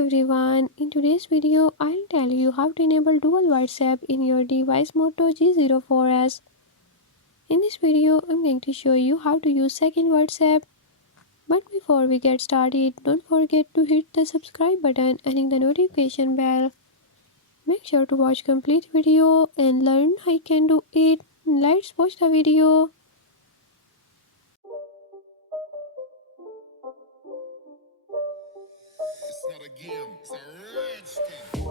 everyone, in today's video I'll tell you how to enable dual WhatsApp in your device Moto G04s. In this video I'm going to show you how to use second WhatsApp. But before we get started, don't forget to hit the subscribe button and ring the notification bell. Make sure to watch complete video and learn how you can do it. Let's watch the video. It's not a game, it's a rich thing.